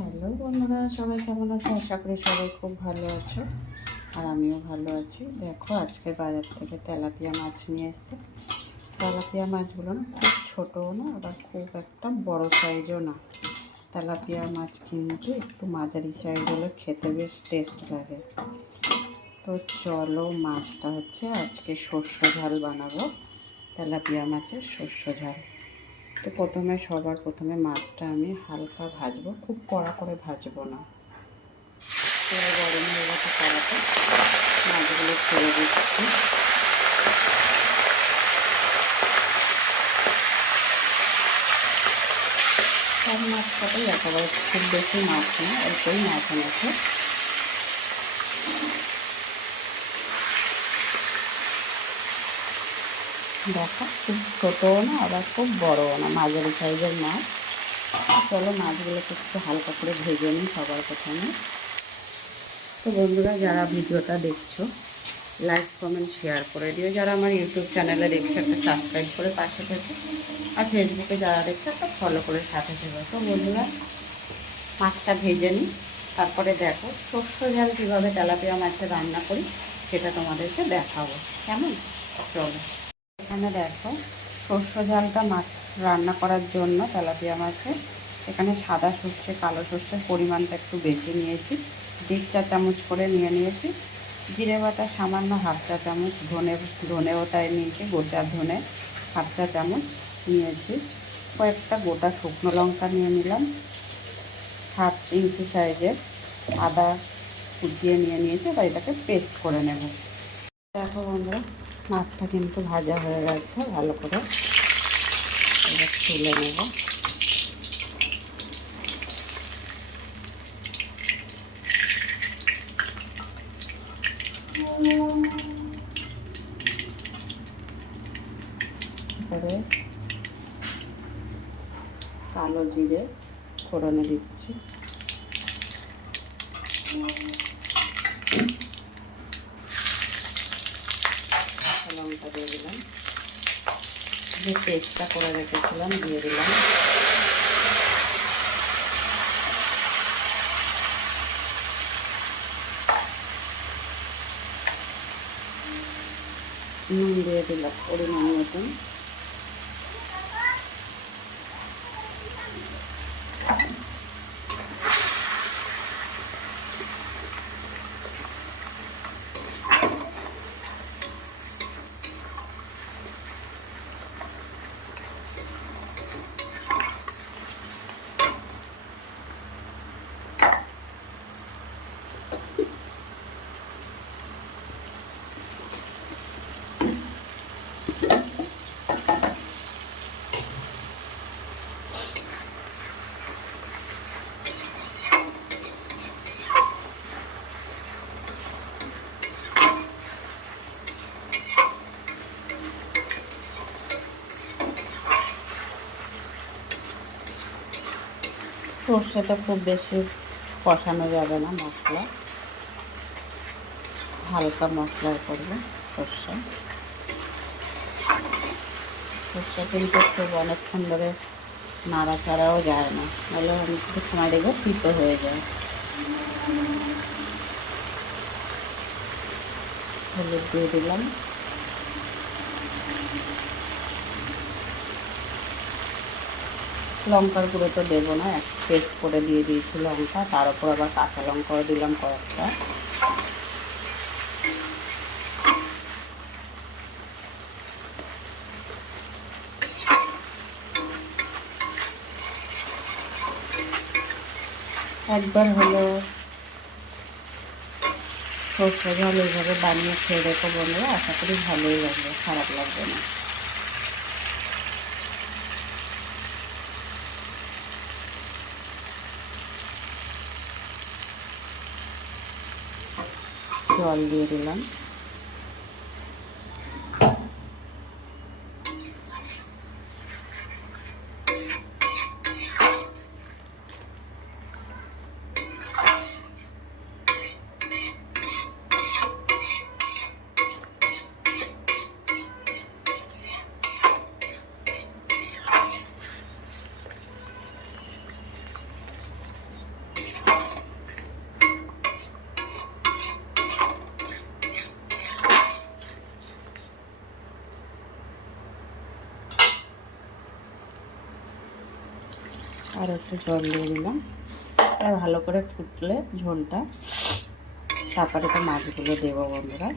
Hello বন্ধুরা, সবাই কেমন আছো? আশা করি সবাই খুব ভালো আছো, আর আমিও ভালো আছি। দেখো, আজকে বাজার থেকে তেলাপিয়া মাছ নিয়ে এসেছে। তেলাপিয়া মাছগুলো না খুব ছোটও না, আবার খুব একটা বড় সাইজও না। তেলাপিয়া মাছ কিন্তু একটু মাঝারি সাইজ হলে খেতে বেশ টেস্ট লাগে। তো চলো, মাছটা হচ্ছে আজকে সর্ষে ঝাল বানাবো। তেলাপিয়া মাছের সর্ষে ঝাল। তো সবার প্রথমে মাছটা আমি হালকা ভাজবো, খুব কড়া করে ভাজবো না। তেল গরম হয়ে গেছে কড়াতে, মাছগুলো ছেড়ে দিচ্ছি। সব মাছ কটাই একেবারে খুব বেশি মাছ না, অল্পই মাছ এনেছে। দেখো, খুব ছোটও না আবার খুব বড়ও না, মাঝারি সাইজের মাছ। চলো, মাছগুলোকে একটু হালকা করে ভেজে নিই সবার প্রথমে। তো বন্ধুরা, যারা ভিডিওটা দেখছো, লাইক কমেন্ট শেয়ার করে দিও। যারা আমার ইউটিউব চ্যানেলে দেখছে, একটা সাবস্ক্রাইব করে পাশে থেকে, আর ফেসবুকে যারা দেখছে একটা ফলো করে সাথে থেকে। তো বন্ধুরা, মাছটা ভেজে নিই, তারপরে দেখো সর্ষে ঝাল কীভাবে তেলাপিয়া মাছের রান্না করি সেটা তোমাদেরকে দেখাবো। কেমন? চলো, এখানে দেখো সর্ষে ঝালটা মাছ রান্না করার জন্য তেলাপিয়া মাছে এখানে সাদা সর্ষে কালো সর্ষের পরিমাণটা একটু বেশি নিয়েছি। 1.5 চা চামচ করে নিয়েছি। জিরে বাটা সামান্য 1/2 চা চামচ, ধনেও তাই নিয়েছি, গোটা ধনে 1/2 চা চামচ নিয়েছি। কয়েকটা গোটা শুকনো লঙ্কা নিয়ে নিলাম। 1/2 ইঞ্চি সাইজের আদা কুচিয়ে নিয়েছি, বা এটাকে পেস্ট করে নেব। দেখো বন্ধুরা, মাছটা কিন্তু ভাজা হয়ে গেছে ভালো করে। এবার তুলে নেব। এবারে কালো জিরে ফোড়নে দিচ্ছি। কাঁচা লঙ্কা দিয়ে দিলাম। যে পেস্টটা করে রেখেছিলাম দিয়ে দিলাম। নুন দিয়ে দিলাম পরিমাণ মতন। সর্ষেটা খুব বেশি কষানো যাবে না, মশলা হালকা মশলা করবো। সর্ষে কিন্তু খুব অনেকক্ষণ ধরে নাড়াচাড়াও যায় না, নাহলে অনেক সময় দেখবো তিতো হয়ে যায়। হলুদ দিয়ে দিলাম। লঙ্কার গুঁড়ো তো দেবো না, এক পেস্ট করে দিয়ে দিয়েছি লঙ্কা, তার উপর আবার কাঁচা লঙ্কাও দিলাম কয়েকটা। একবার হলো সর্ষে ঝাল এইভাবে বানিয়ে খেয়ে দেখো বন্ধুরা, আশা করি ভালোই লাগবে, খারাপ লাগবে না। জল দিয়ে দিলাম। আর একটু জল দিয়ে দিলাম। আর ভালো করে ফুটলে ঝোলটা, তারপরে তো মাছগুলো দেবো বন্ধুরা।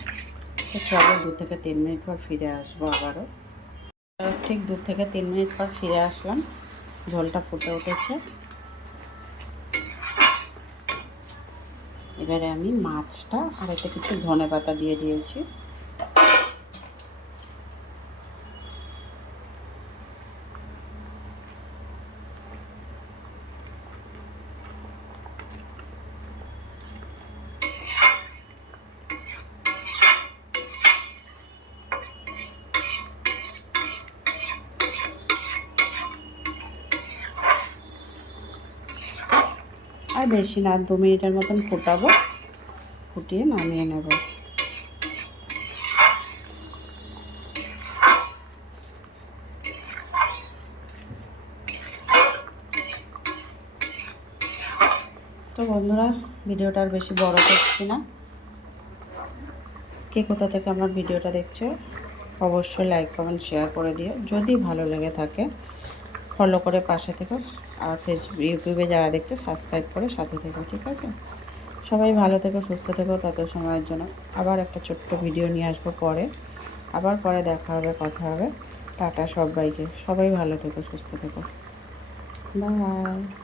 তো চলো 2 থেকে 3 মিনিট পর ফিরে আসবো আবারও। ঠিক 2 থেকে 3 মিনিট পর ফিরে আসলাম, ঝোলটা ফুটে উঠেছে। এবারে আমি মাছটা আর এতে কিছু ধনেপাতা দিয়ে দিয়েছি। আর বেশি না, 2 মিনিটের মতন ফোটাবো, ফুটিয়ে নামিয়ে নেব। তো বন্ধুরা, ভিডিওটা আর বেশি বড় করছি না। কে কোথা থেকে আমার ভিডিওটা দেখছো অবশ্যই লাইক কমেন্ট শেয়ার করে দিও। যদি ভালো লেগে থাকে ফলো করে পাশে থেকো, আর ইউটিউবে যারা দেখছো সাবস্ক্রাইব করে সাথে থেকো, ঠিক আছে? সবাই ভালো থেকো, সুস্থ থেকো। তত সময়ের জন্য আবার একটা ছোট্ট ভিডিও নিয়ে আসবো পরে। আবার পরে দেখা হবে, কথা হবে। টাটা সবাইকে, সবাই ভালো থেকো, সুস্থ থেকো, বাই।